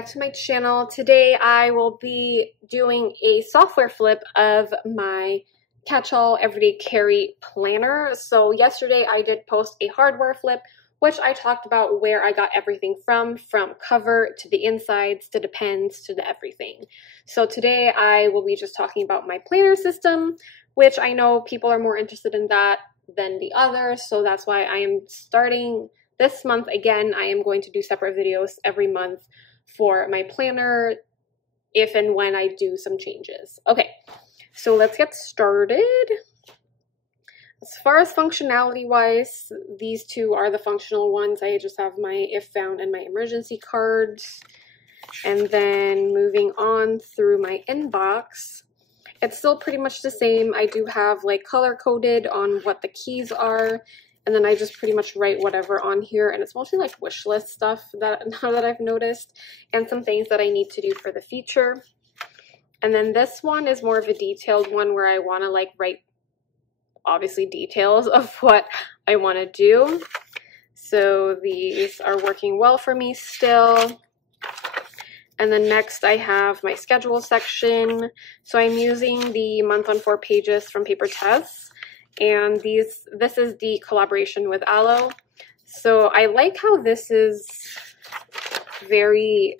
back to my channel. Today I will be doing a software flip of my catch-all everyday carry planner. So yesterday I did post a hardware flip, which I talked about where I got everything from cover to the insides to the pens to the everything. So today I will be just talking about my planner system, which I know people are more interested in that than the others. So that's why I am starting this month. Again, I am going to do separate videos every month for my planner if and when I do some changes. Okay, so let's get started. As far as functionality wise, these two are the functional ones. I just have my if found and my emergency cards. And then moving on through my inbox, it's still pretty much the same. I do have like color coded on what the keys are. And then I just pretty much write whatever on here, and it's mostly like wish list stuff that now that I've noticed, and some things that I need to do for the future. And then this one is more of a detailed one where I want to like write obviously details of what I want to do. So these are working well for me still. And then next I have my schedule section. So I'm using the month on 4 pages from PaperTess. And this is the collaboration with Aloe. So I like how this is very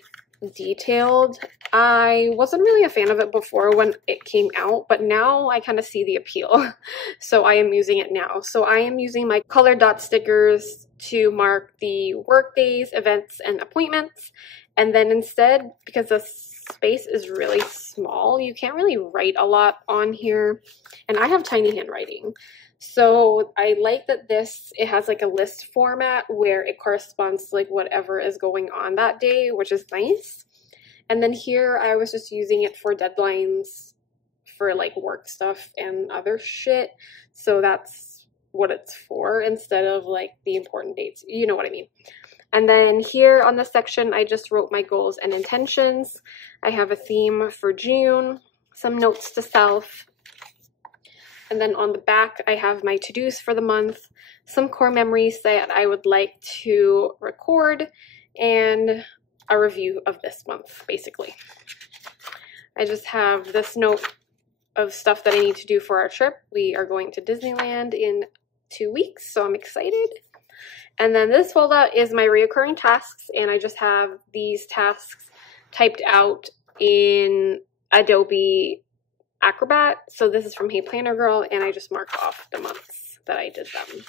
detailed. I wasn't really a fan of it before when it came out, but now I kind of see the appeal. So I am using it now. So I am using my colored dot stickers to mark the work days, events, and appointments. And then instead, because the space is really small, you can't really write a lot on here. And I have tiny handwriting. So I like that it has like a list format where it corresponds to like whatever is going on that day, which is nice. And then here I was just using it for deadlines for like work stuff and other shit. So that's what it's for instead of like the important dates. You know what I mean. And then here on this section, I just wrote my goals and intentions. I have a theme for June, some notes to self. And then on the back, I have my to-dos for the month, some core memories that I would like to record, and a review of this month, basically. I just have this note of stuff that I need to do for our trip. We are going to Disneyland in 2 weeks, so I'm excited. And then this folder is my reoccurring tasks, and I just have these tasks typed out in Adobe Acrobat. So this is from Hey Planner Girl, and I just mark off the months that I did them.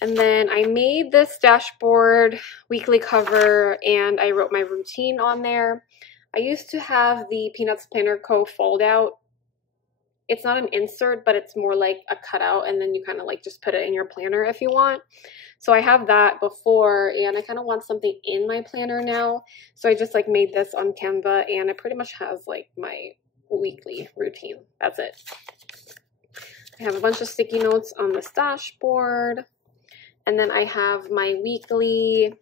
And then I made this dashboard weekly cover, and I wrote my routine on there. I used to have the Peanuts Planner Co. fold out. It's not an insert, but it's more like a cutout, and then you kind of like just put it in your planner if you want. So I have that before, and I kind of want something in my planner now. So I just like made this on Canva, and it pretty much has like my weekly routine. That's it. I have a bunch of sticky notes on this dashboard, and then I have my weekly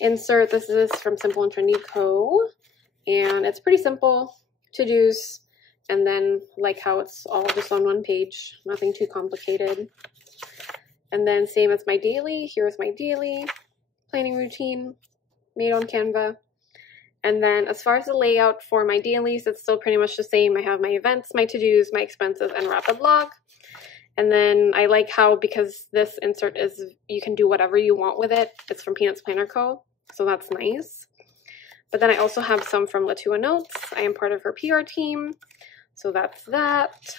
insert. This is from Simple and Trendy Co. And it's pretty simple to-dos. And then like how it's all just on one page, nothing too complicated. And then same as my daily, here's my daily planning routine made on Canva. And then as far as the layout for my dailies, it's still pretty much the same. I have my events, my to-dos, my expenses, and rapid log. And then I like how, because this insert is, you can do whatever you want with it. It's from Peanuts Planner Co. So that's nice. But then I also have some from LaTua Notes. I am part of her PR team. So that's that.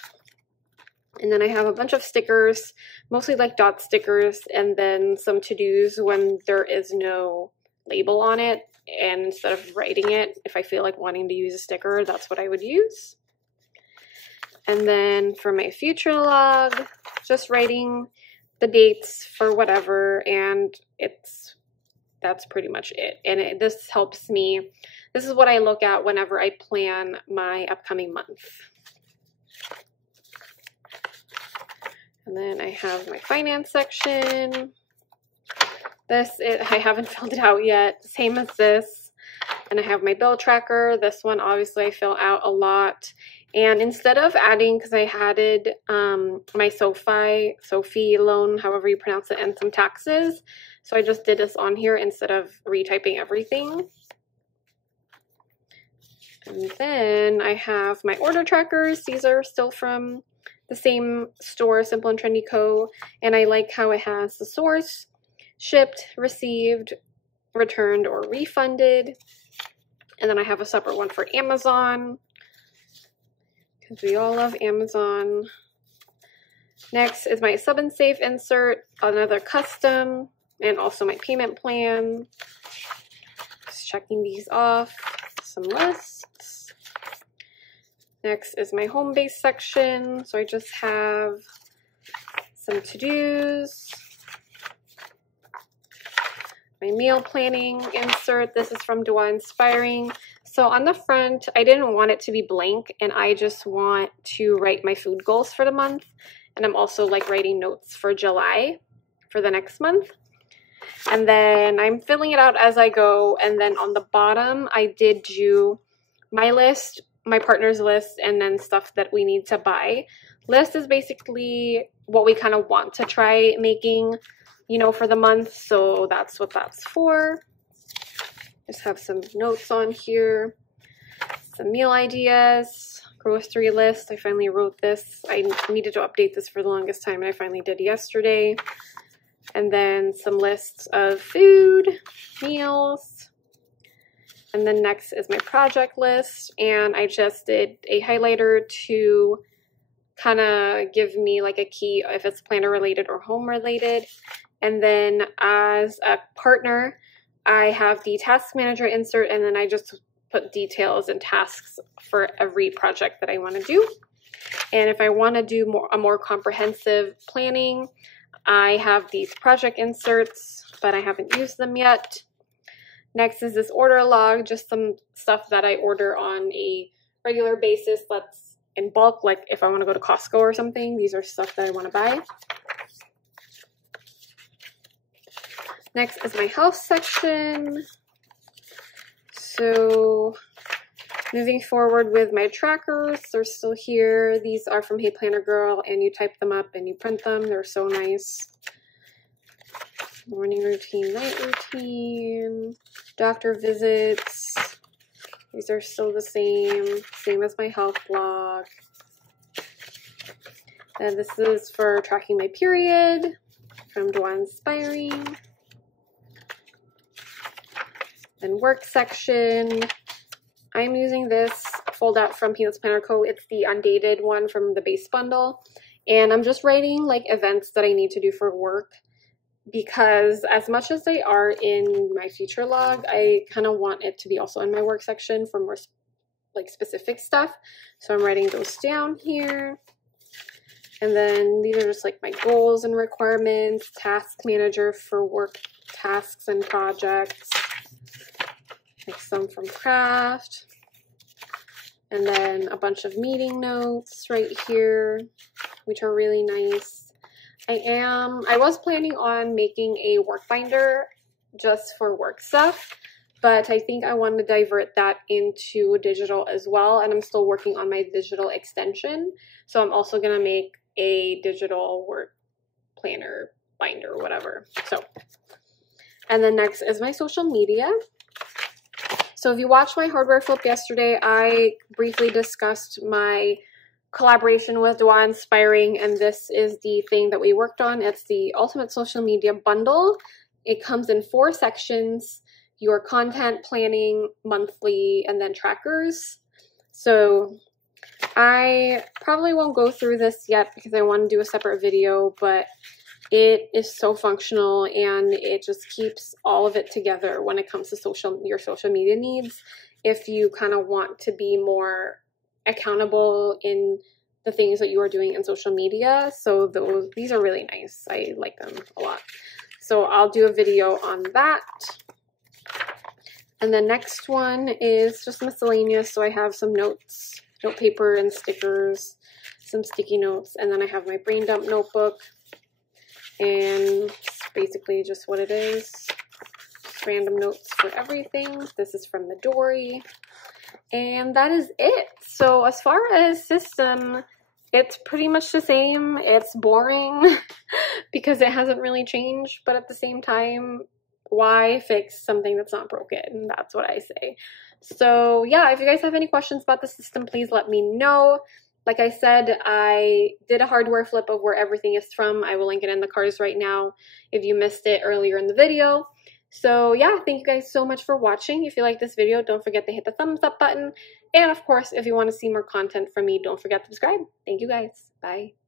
And then I have a bunch of stickers, mostly like dot stickers, and then some to-dos when there is no label on it. And instead of writing it, if I feel like wanting to use a sticker, that's what I would use. And then for my future log, just writing the dates for whatever, and that's pretty much it. And this helps me. This is what I look at whenever I plan my upcoming month. And then I have my finance section. I haven't filled it out yet, same as this. And I have my bill tracker. This one, obviously, I fill out a lot. And instead of adding, because I added my Sophie loan, however you pronounce it, and some taxes. So I just did this on here instead of retyping everything. And then I have my order trackers. These are still from the same store, Simple and Trendy Co. And I like how it has the source, shipped, received, returned, or refunded. And then I have a separate one for Amazon, because we all love Amazon. Next is my sub and save insert, another custom, and also my payment plan. Just checking these off. Some lists. Next is my home base section. So I just have some to-dos. My meal planning insert. This is from 𝑪𝑶𝑫𝑬𝑺 Inspiring. So on the front, I didn't want it to be blank, and I just want to write my food goals for the month. And I'm also like writing notes for July for the next month. And then I'm filling it out as I go. And then on the bottom, I did do my list, my partner's list, and then stuff that we need to buy. List is basically what we kind of want to try making, you know, for the month. So that's what that's for. Just have some notes on here, some meal ideas, grocery list. I finally wrote this. I needed to update this for the longest time, and I finally did yesterday. And then some lists of food, meals. And then next is my project list. And I just did a highlighter to kind of give me like a key if it's planner related or home related. And then as a partner, I have the task manager insert, and then I just put details and tasks for every project that I want to do. And if I want to do a more comprehensive planning, I have these project inserts, but I haven't used them yet. Next is this order log, just some stuff that I order on a regular basis that's in bulk, like if I want to go to Costco or something. These are stuff that I want to buy. Next is my health section. So moving forward with my trackers, they're still here. These are from Hey Planner Girl, and you type them up and you print them. They're so nice. Morning routine, night routine, doctor visits. These are still the same as my health blog. And this is for tracking my period from 𝑪𝑶𝑫𝑬𝑺 Inspiring. Then work section. I'm using this foldout from Peanuts Planner Co. It's the undated one from the base bundle. And I'm just writing like events that I need to do for work, because as much as they are in my feature log, I kind of want it to be also in my work section for more like specific stuff. So I'm writing those down here. And then these are just like my goals and requirements, task manager for work tasks and projects. Like some from craft, and then a bunch of meeting notes right here, which are really nice. I was planning on making a work binder just for work stuff, but I think I want to divert that into digital as well, and I'm still working on my digital extension, so I'm also going to make a digital work planner binder or whatever. So, and then next is my social media. So if you watched my hardware flip yesterday, I briefly discussed my collaboration with 𝑪𝑶𝑫𝑬𝑺 Inspiring, and this is the thing that we worked on. It's the Ultimate Social Media Bundle. It comes in 4 sections: your content planning, monthly, and then trackers. So I probably won't go through this yet because I want to do a separate video, but it is so functional, and it just keeps all of it together when it comes to your social media needs. If you kind of want to be more accountable in the things that you are doing in social media. So these are really nice. I like them a lot. So I'll do a video on that. And the next one is just miscellaneous. So I have some notes, note paper and stickers, some sticky notes, and then I have my brain dump notebook. And it's basically just what it is. Just random notes for everything. This is from Midori. And that is it. So as far as system it's pretty much the same. It's boring because it hasn't really changed, but at the same time, why fix something that's not broken? That's what I say. So yeah, if you guys have any questions about the system, please let me know. Like I said, I did a hardware flip of where everything is from. I will link it in the cards right now if you missed it earlier in the video. So yeah, thank you guys so much for watching. If you like this video, don't forget to hit the thumbs up button. And of course, if you want to see more content from me, don't forget to subscribe. Thank you guys. Bye.